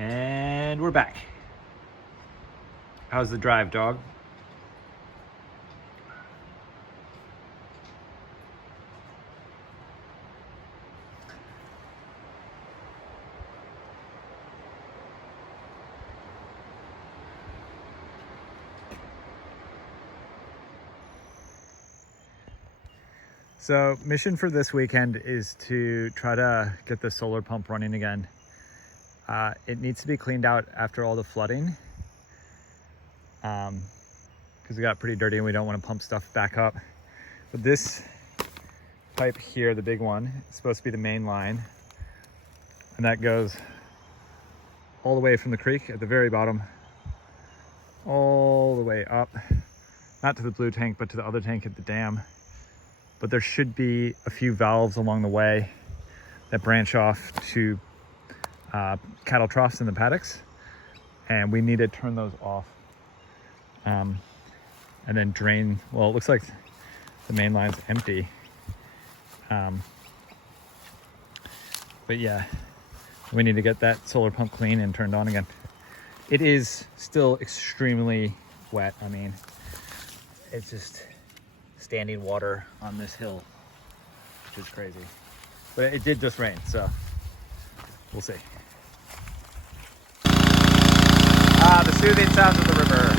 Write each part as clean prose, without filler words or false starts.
And we're back. How's the drive, dog? So mission for this weekend is to try to get the solar pump running again. It needs to be cleaned out after all the flooding because we got pretty dirty and we don't want to pump stuff back up. But this pipe here, the big one, is supposed to be the main line, and that goes all the way from the creek at the very bottom all the way up, not to the blue tank but to the other tank at the dam. But there should be a few valves along the way that branch off to cattle troughs in the paddocks, and we need to turn those off and then drain. Well, it looks like the main line's empty, but yeah, we need to get that solar pump clean and turned on again. It is still extremely wet. I mean, it's just standing water on this hill, which is crazy. But it did just rain, so we'll see. The soothing sounds of the river.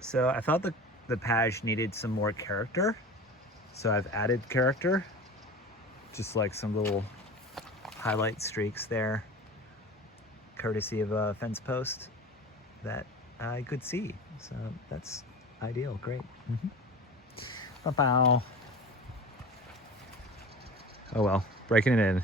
So I thought the patch needed some more character, so I've added character. Just like some little highlight streaks there, courtesy of a fence post that I could see. So that's ideal, great. Bow. Oh well, breaking it in.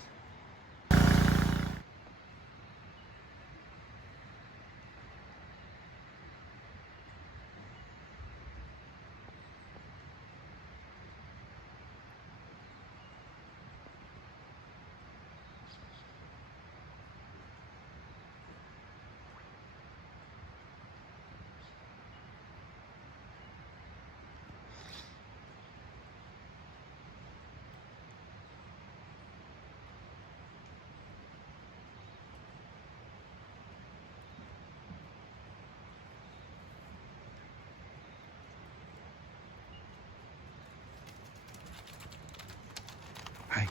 Hi.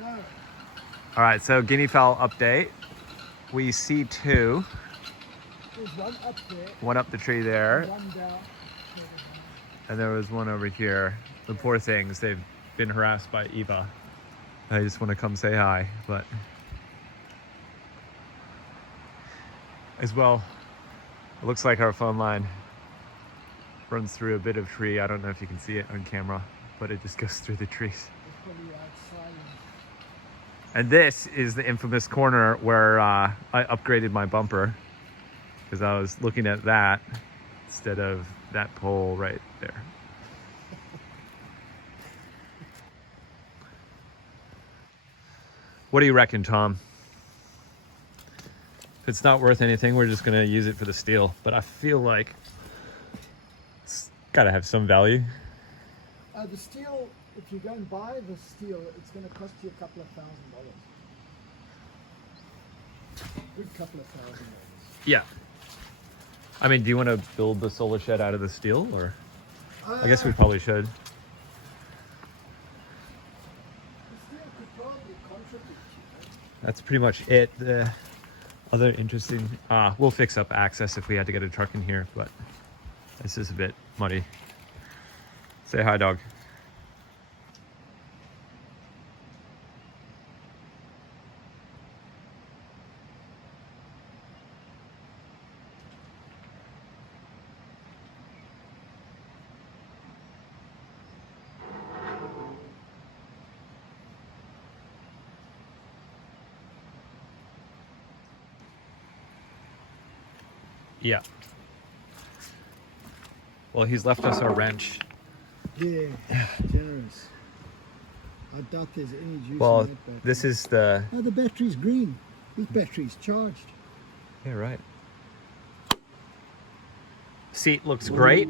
No. All right, so guinea fowl update. We see two. There's one up there. One up the tree there. One down. And there was one over here. The poor things, they've been harassed by Eva. I just want to come say hi, but as well, it looks like our phone line runs through a bit of tree. I don't know if you can see it on camera, but it just goes through the trees. It's probably outside. And this is the infamous corner where I upgraded my bumper because I was looking at that instead of that pole right there. What do you reckon, Tom? If it's not worth anything, we're just gonna use it for the steel. But I feel like it's gotta have some value. The steel, if you go and buy the steel, it's going to cost you a couple of $1,000. Good couple of $1,000. Yeah. I mean, do you want to build the solar shed out of the steel, or? I guess we probably should. The steel could probably contribute. That's pretty much it. The other interesting, we'll fix up access if we had to get a truck in here, but this is a bit muddy. Say hi, dog. Yeah. Well, he's left us our wrench. Yeah, generous. I doubt there's any juice Well, in that battery. this is the... No, the battery's green. This battery's charged. Yeah, right. Seat looks great.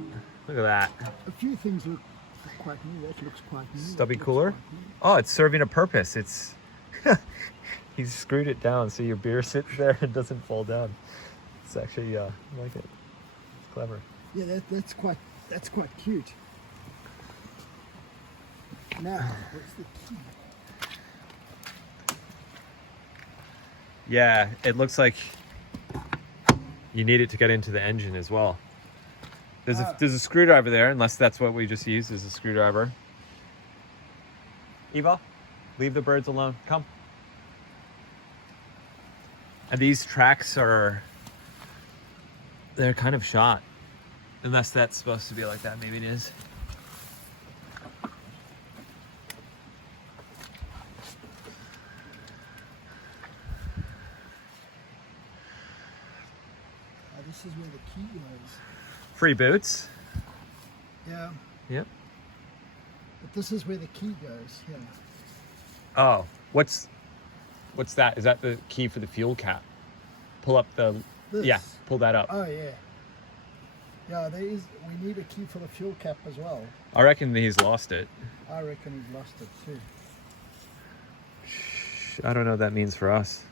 Look at that. A few things look quite new. That looks quite new. Stubby That looks cooler. quite new. Oh, it's serving a purpose. It's... He's screwed it down so your beer sits there and doesn't fall down. It's actually, I like it. It's clever. Yeah, that's quite cute. Now, what's the key? Yeah, it looks like you need it to get into the engine as well. There's a screwdriver there, unless that's what we just used as a screwdriver. Eva, leave the birds alone. Come. And these tracks they're kind of shot. Unless that's supposed to be like that, maybe it is. This is where the key goes. Free boots. Yeah, Yep. but this is where the key goes. Yeah. Oh, what's that? Is that the key for the fuel cap? Pull up the... This. Yeah, pull that up. Oh yeah. Yeah, we need a key for the fuel cap as well. I reckon he's lost it. I reckon he's lost it too. I don't know what that means for us.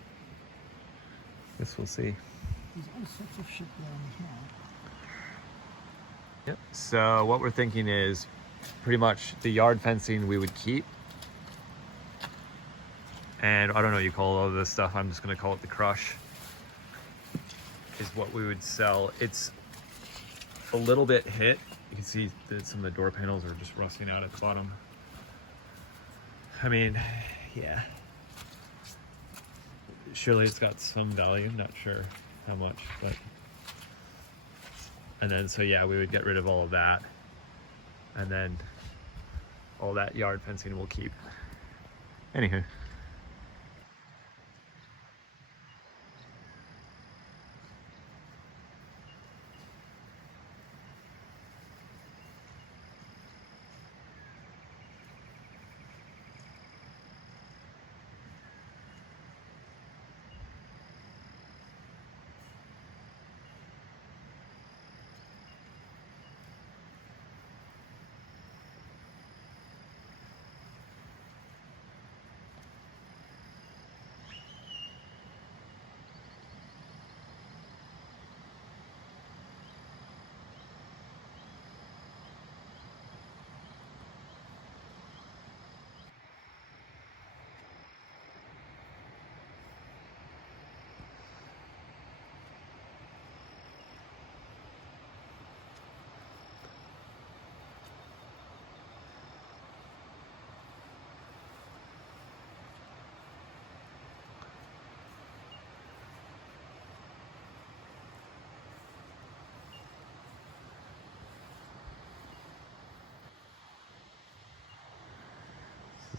Guess we'll see. There's all sorts of shit down here. Yep. So what we're thinking is pretty much the yard fencing we would keep. And I don't know what you call all this stuff. I'm just going to call it the crush. Is what we would sell. It's a little bit hit. You can see that some of the door panels are just rusting out at the bottom. I mean, yeah. Surely it's got some value. Not sure how much, but... And then, so yeah, we would get rid of all of that. And then all that yard fencing we'll keep. Anywho.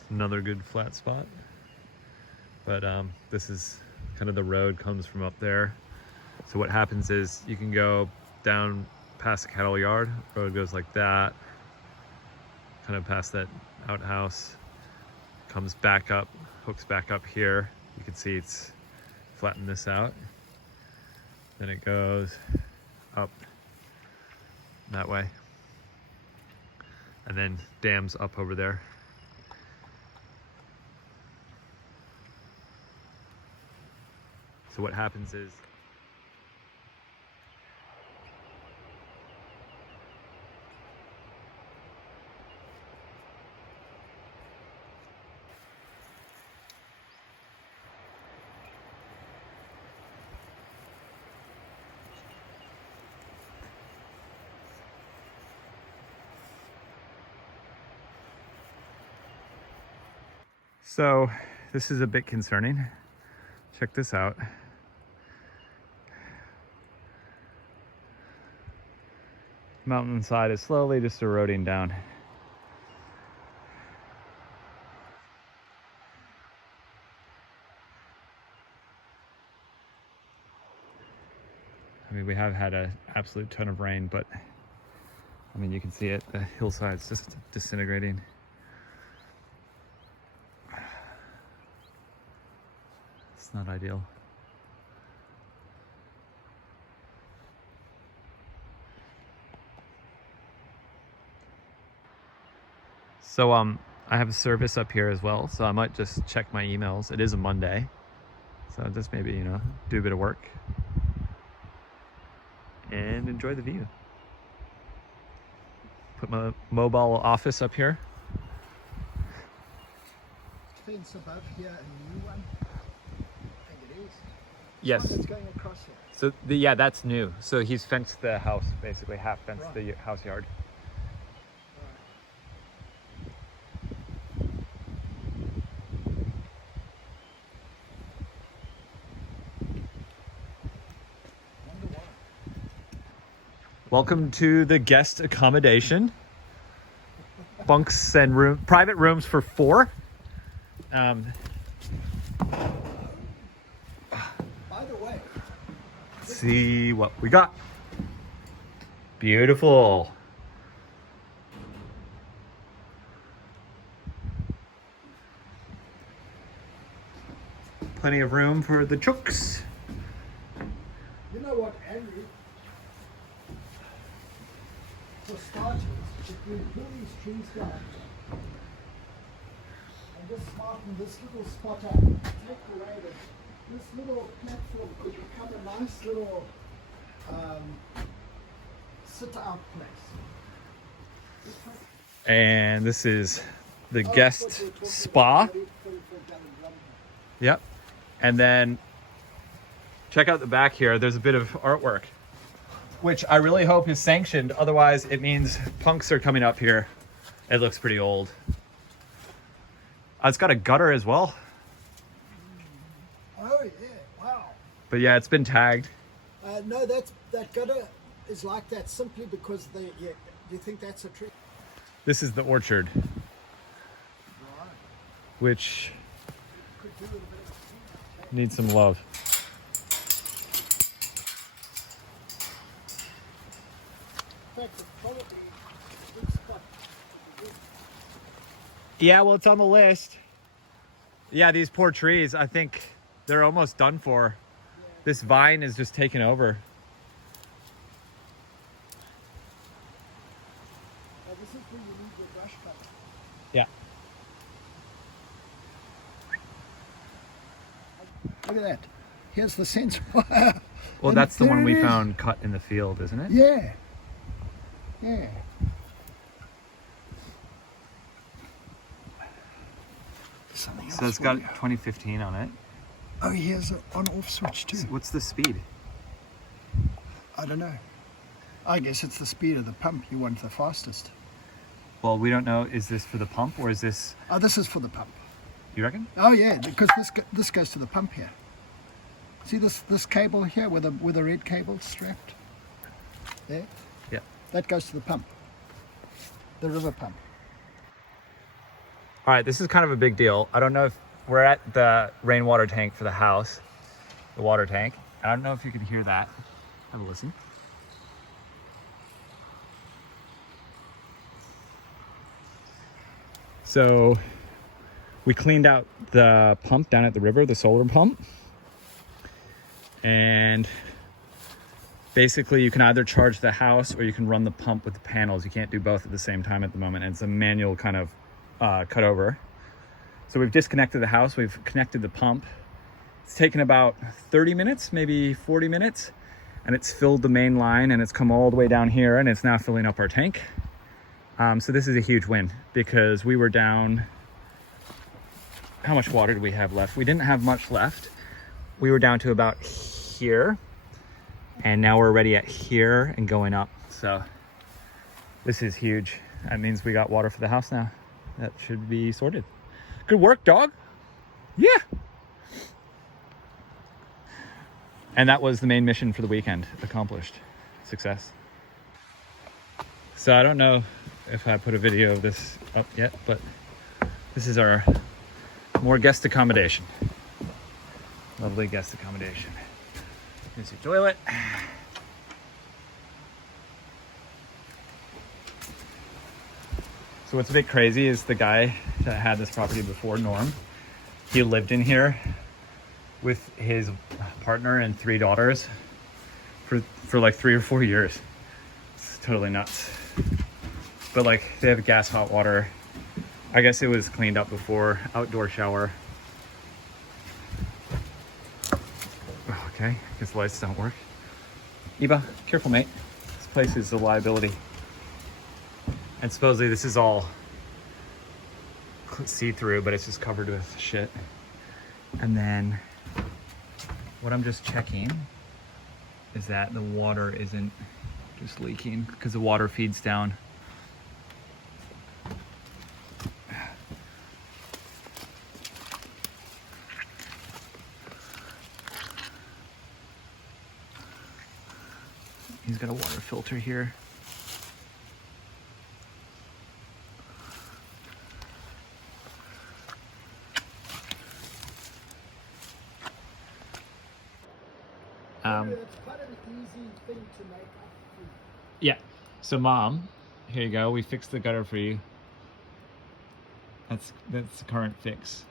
Another good flat spot, but this is kind of the road comes from up there. So what happens is you can go down past the cattle yard, road goes like that, kind of past that outhouse, comes back up, hooks back up here. You can see it's flattened this out, then it goes up that way, and then dams up over there. So what happens is this is a bit concerning. Check this out. Mountainside is slowly just eroding down. I mean, we have had an absolute ton of rain, but I mean, you can see it, the hillside's just disintegrating. It's not ideal. So I have a service up here as well, so I might just check my emails. It is a Monday, so just maybe, you know, do a bit of work and enjoy the view. Put my mobile office up here. Fence above here, a new one. I think it is. Yes. One that's going across here. So yeah, that's new. So he's fenced the house, basically half fenced Right. the house yard. Welcome to the guest accommodation. Bunks and private rooms for 4. By the way, See what we got. Beautiful. Plenty of room for the chooks. you know what, Andy? For starters, if we pull these trees down and just smarten this little spot up, take away this little platform could become a nice little sit-out place. And this is the Oh, guest that's what we're talking spa. about, 34-gallon drum. Yep. And then check out the back here. There's a bit of artwork, which I really hope is sanctioned. Otherwise, it means punks are coming up here. It looks pretty old. It's got a gutter as well. Oh yeah, wow. But yeah, it's been tagged. No, that gutter is like that simply because do you think that's a tree? This is the orchard, Right. which Could do with a bit of a needs some love. In fact, it's probably a good spot. Yeah, well, it's on the list. Yeah, these poor trees, I think they're almost done for. This vine is just taken over. This is where you need your brush cutter. Yeah. Look at that. Here's the sensor. Well, And that's the one there we it is. found cut in the field, isn't it? Yeah. Yeah. Something else So it's for got you. 2015 on it. Oh, here's an on-off switch too. What's the speed? I don't know. I guess it's the speed of the pump. You want the fastest. Well, we don't know. Is this for the pump or is this, Oh, this is for the pump. you reckon? Oh yeah, because this goes to the pump here. See this cable here with a red cable strapped there? Yeah. That goes to the pump. The river pump. All right, this is kind of a big deal. I don't know if we're at the rainwater tank for the house, the water tank. I don't know if you can hear that. Have a listen. So we cleaned out the pump down at the river, the solar pump. And basically you can either charge the house or you can run the pump with the panels. You can't do both at the same time at the moment. And it's a manual kind of cut over. So we've disconnected the house, we've connected the pump. It's taken about 30 minutes, maybe 40 minutes, and it's filled the main line and it's come all the way down here and it's now filling up our tank. So this is a huge win because we were down, how much water did we have left? We didn't have much left. We were down to about here and now we're already at here and going up. So this is huge. That means we got water for the house now. That should be sorted. Good work, dog. Yeah. And that was the main mission for the weekend, accomplished. Success. So I don't know if I put a video of this up yet, but this is our more guest accommodation. Lovely guest accommodation. Here's your toilet. So what's a bit crazy is the guy that had this property before, Norm, he lived in here with his partner and 3 daughters for like 3 or 4 years. It's totally nuts. But like they have gas hot water. I guess it was cleaned up before. Outdoor shower. Okay, I guess the lights don't work. Eva, careful mate. This place is a liability. And supposedly this is all see-through, but it's just covered with shit. And then what I'm just checking is that the water isn't just leaking, because the water feeds down. He's got a water filter here. It's quite an easy thing to make up for. Yeah. So Mom, here you go. We fixed the gutter for you. That's the current fix.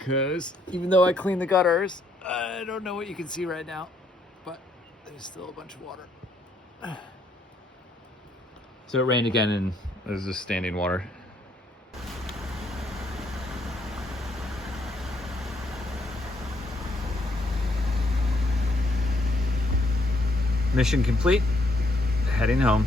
Cause even though I cleaned the gutters, I don't know what you can see right now, but there's still a bunch of water. So it rained again and there's just standing water. Mission complete. Heading home.